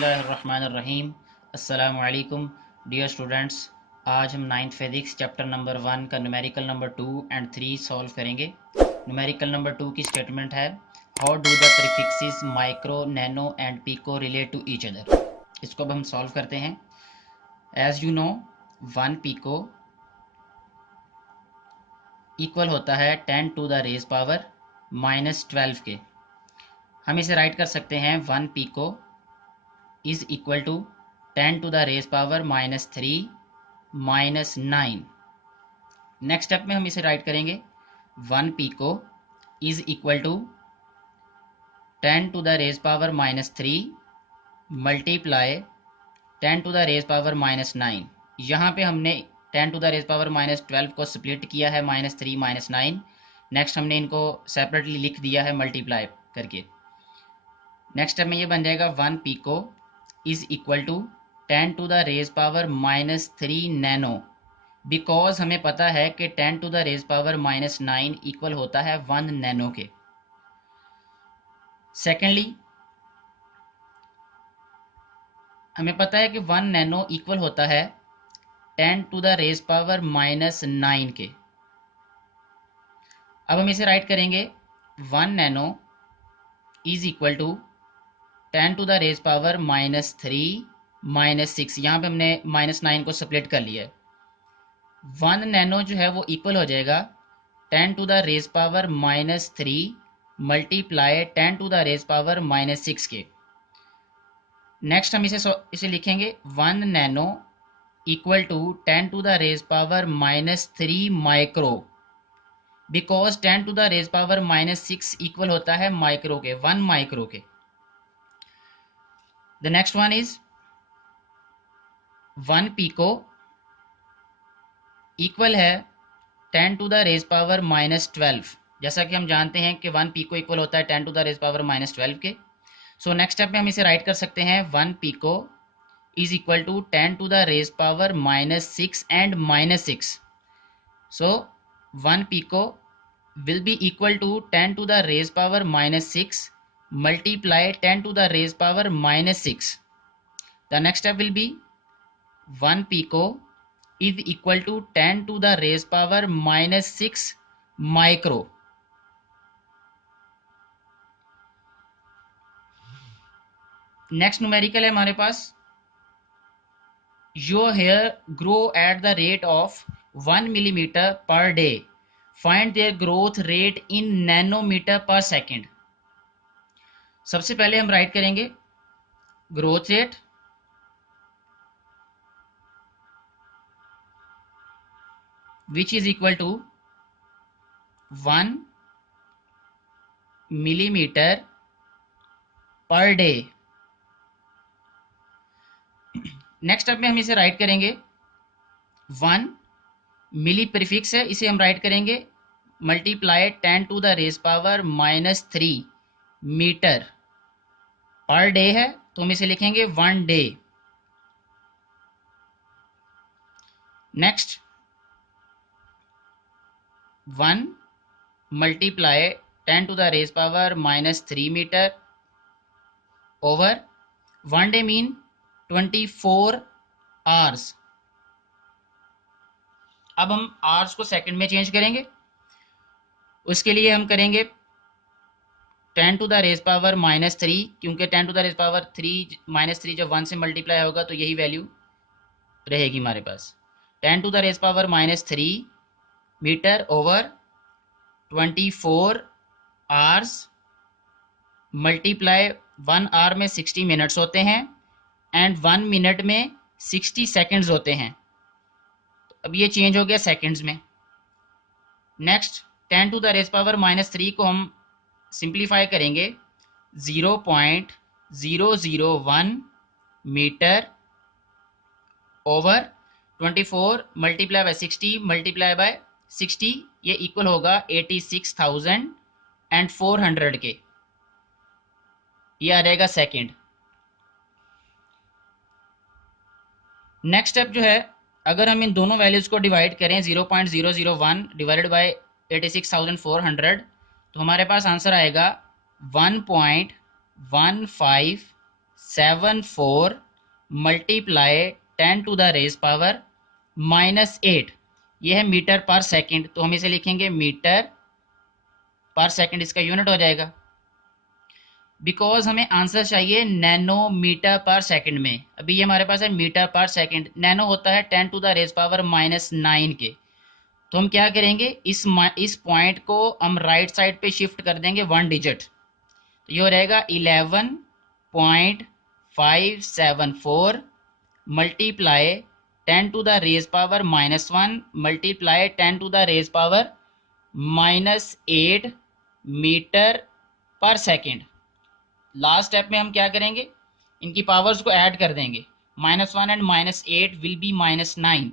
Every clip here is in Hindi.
बिस्मिल्लाहिर्रहमानिर्रहीम। अस्सलामुअलैकुम डियर स्टूडेंट्स। आज हम नाइन्थ फिजिक्स चैप्टर नंबर 1 का न्यूमेरिकल नंबर 2 एंड 3 सॉल्व करेंगे। न्यूमेरिकल नंबर 2 की स्टेटमेंट है, how do the prefixes micro, nano and pico relate to each other. इसको अब हम सॉल्व करते हैं। As you know, 1 pico equal होता है 10 टू द रेज पावर -12 के। हम इसे राइट कर सकते हैं 1 pico is equal to 10 to the raise power -3 -9। Next step में हम इसे राइट करेंगे 1 pico is equal to 10 to the raise power -3 multiply 10 to the raise power -9। यहाँ पे हमने 10 टू द रेज पावर -12 को स्प्लिट किया है -3 -9। नेक्स्ट हमने इनको सेपरेटली लिख दिया है मल्टीप्लाई करके। नेक्स्ट स्टेप में ये बन जाएगा 1 pico is equal to 10 to the raise power -3 nano, because हमें पता है कि 10 to the raise power -9 equal होता है 1 नैनो के। सेकेंडली हमें पता है कि 1 नैनो इक्वल होता है 10 टू द रेज पावर -9 के। अब हम इसे राइट करेंगे 1 nano is equal to 10 to the raise power -3 -6। यहाँ पे हमने -9 को स्प्लिट कर लिया है। 1 नैनो जो है वो इक्वल हो जाएगा 10 to the raise power -3 multiply 10 to the raise power -6 के। नेक्स्ट हम इसे लिखेंगे 1 nano equal to 10 to the raise power -3 micro, because 10 to the raise power -6 equal होता है माइक्रो के, 1 माइक्रो के। The next one is 1 pico equal है 10 टू द रेज पावर -12। जैसा कि हम जानते हैं कि 1 पीको इक्वल होता है 10 टू द रेज पावर -12 के। सो नेक्स्ट स्टेप में हम इसे राइट कर सकते हैं 1 pico is equal to 10 to the raise power -6 and -6। So 1 pico will be equal to 10 to the raise power -6 multiply 10 to the raise power -6. The next step will be 1 pico is equal to 10 to the raise power -6 micro. Next numerical है हमारे पास, your hair grow at the rate of 1 millimeter per day. Find their growth rate in nanometer per second. सबसे पहले हम राइट करेंगे growth rate which is equal to 1 millimetre per day. Next step में हम इसे राइट करेंगे 1 मिली प्रीफिक्स है, इसे हम राइट करेंगे multiply 10 to the raise power -3 metre per day है, तो हम इसे लिखेंगे 1 day. Next 1 multiply 10 to the raise power -3 metre over 1 day mean 24 hours. अब हम आवर्स को सेकंड में चेंज करेंगे। उसके लिए हम करेंगे 10 टू द रेज पावर -3, क्योंकि 10 टू द रेज पावर -3 जब 1 से मल्टीप्लाई होगा तो यही वैल्यू रहेगी हमारे पास। 10 to the raise power -3 metre over 24 hours multiply 1 hour में 60 मिनट्स होते हैं एंड 1 मिनट में 60 सेकेंड्स होते हैं। अब ये चेंज हो गया सेकेंड्स में। Next 10 to the raise power -3 को हम सिंप्लीफाई करेंगे 0.001 metre over 24 multiply by 60 multiply by 60, ये इक्वल होगा 86,400 के। ये आ जाएगा सेकेंड। नेक्स्ट स्टेप जो है, अगर हम इन दोनों वैल्यूज को डिवाइड करें 0.001 डिवाइडेड बाय 86,400, तो हमारे पास आंसर आएगा 1.15 74 multiply 10 to the raise power -8, ये है मीटर पर सेकंड, तो हम इसे लिखेंगे मीटर पर सेकंड, इसका यूनिट हो जाएगा। बिकॉज हमें आंसर चाहिए नैनोमीटर पर सेकंड में, अभी ये हमारे पास है मीटर पर सेकंड, नैनो होता है 10 टू द रेज पावर -9 के। तो हम क्या करेंगे, इस पॉइंट को हम राइट साइड पे शिफ्ट कर देंगे 1 डिजिट, तो ये हो रहेगा 11.574 multiply 10 to the raise power -1 multiply 10 to the raise power -8 metre per second. Last step में हम क्या करेंगे, इनकी पावर्स को ऐड कर देंगे, -1 एंड -8 विल बी -9,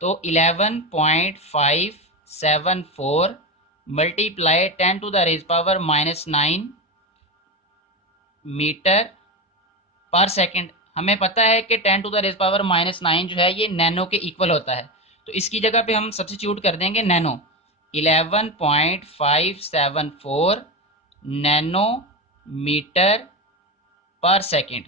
तो 11.574 multiply 10 to the raise power -9 metre per second. हमें पता है कि 10 टू द रेज पावर -9 जो है ये नैनो के इक्वल होता है, तो इसकी जगह पे हम सब्स्टिट्यूट कर देंगे nano, 11.574 nano metre per second.